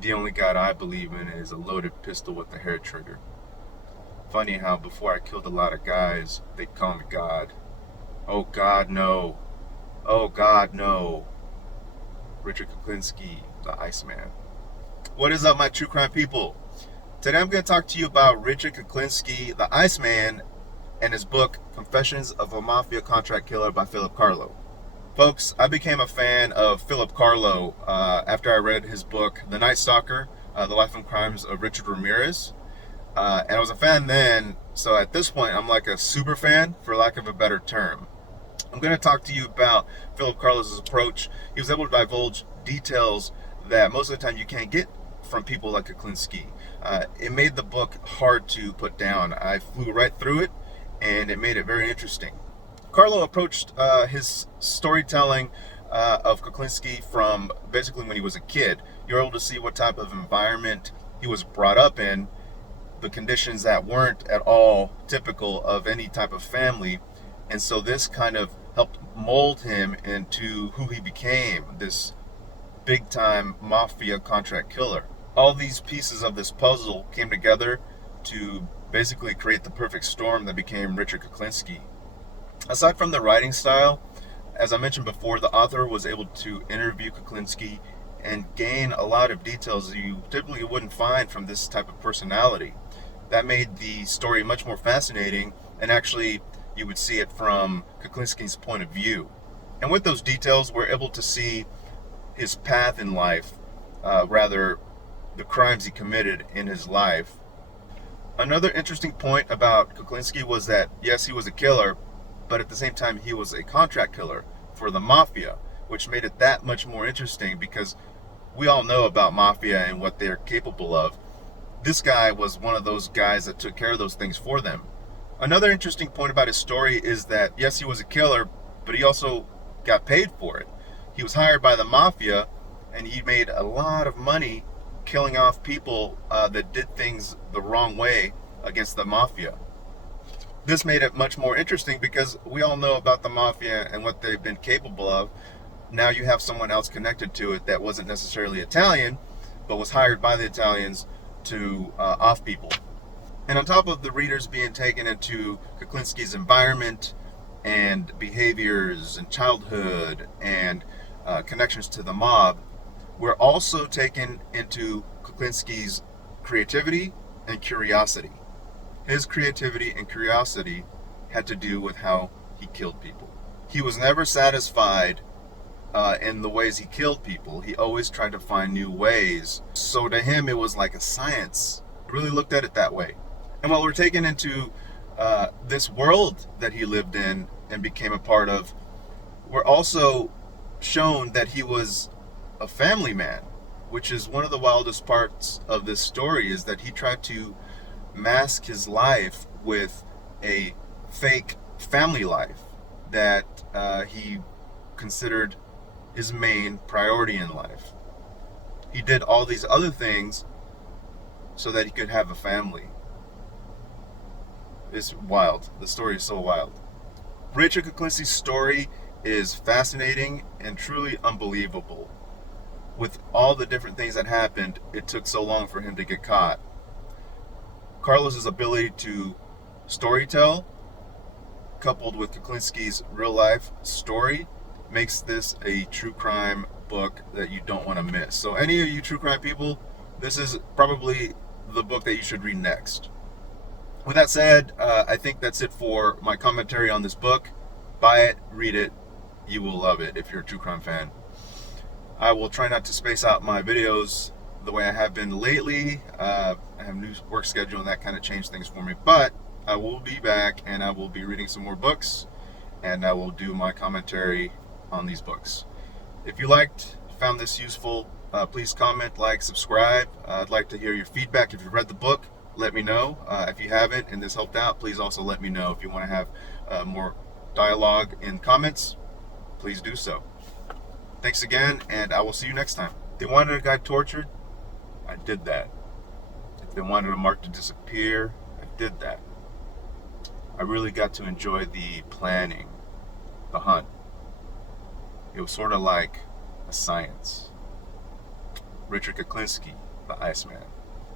The only God I believe in is a loaded pistol with a hair trigger. Funny how before I killed a lot of guys, they'd call me God. Oh God, no. Oh God, no. Richard Kuklinski, The Iceman. What is up, my true crime people? Today I'm going to talk to you about Richard Kuklinski, The Iceman, and his book, Confessions of a Mafia Contract Killer by Philip Carlo. Folks, I became a fan of Philip Carlo after I read his book, The Night Stalker, The Life and Crimes of Richard Ramirez. And I was a fan then, so at this point I'm like a super fan, for lack of a better term. I'm going to talk to you about Philip Carlo's approach. He was able to divulge details that most of the time you can't get from people like Kuklinski. It made the book hard to put down. I flew right through it, and it made it very interesting. Carlo approached his storytelling of Kuklinski from basically when he was a kid. You're able to see what type of environment he was brought up in, the conditions that weren't at all typical of any type of family. And so this kind of helped mold him into who he became, this big time mafia contract killer. All these pieces of this puzzle came together to basically create the perfect storm that became Richard Kuklinski. Aside from the writing style, as I mentioned before, the author was able to interview Kuklinski and gain a lot of details you typically wouldn't find from this type of personality. That made the story much more fascinating, and actually you would see it from Kuklinski's point of view. And with those details, we're able to see his path in life, rather the crimes he committed in his life. Another interesting point about Kuklinski was that, yes, he was a killer, but at the same time he was a contract killer for the mafia, which made it that much more interesting because we all know about mafia and what they're capable of. This guy was one of those guys that took care of those things for them. Another interesting point about his story is that, yes, he was a killer, but he also got paid for it. He was hired by the mafia, and he made a lot of money killing off people that did things the wrong way against the mafia. This made it much more interesting because we all know about the mafia and what they've been capable of. Now you have someone else connected to it that wasn't necessarily Italian, but was hired by the Italians to off people. And on top of the readers being taken into Kuklinski's environment and behaviors and childhood and connections to the mob, we're also taken into Kuklinski's creativity and curiosity. His creativity and curiosity had to do with how he killed people. He was never satisfied in the ways he killed people. He always tried to find new ways. So to him, it was like a science. He really looked at it that way. And while we're taken into this world that he lived in and became a part of, we're also shown that he was a family man, which is one of the wildest parts of this story, is that he tried to mask his life with a fake family life that he considered his main priority in life. He did all these other things so that he could have a family. It's wild. The story is so wild. Richard Kuklinski's story is fascinating and truly unbelievable. With all the different things that happened, it took so long for him to get caught. Carlos's ability to storytell, coupled with Kuklinski's real life story, makes this a true crime book that you don't want to miss. So any of you true crime people, this is probably the book that you should read next. With that said, I think that's it for my commentary on this book. Buy it, read it, you will love it if you're a true crime fan. I will try not to space out my videos the way I have been lately. I have a new work schedule and that kind of changed things for me, but I will be back and I will be reading some more books and I will do my commentary on these books. If you found this useful, please comment, like, subscribe. I'd like to hear your feedback. If you've read the book, let me know. If you haven't and this helped out, please also let me know. If you want to have more dialogue in comments, please do so. Thanks again, and I will see you next time. If they wanted a guy tortured, I did that. If they wanted a mark to disappear, I did that. I really got to enjoy the planning, the hunt. It was sort of like a science. Richard Kuklinski, The Iceman.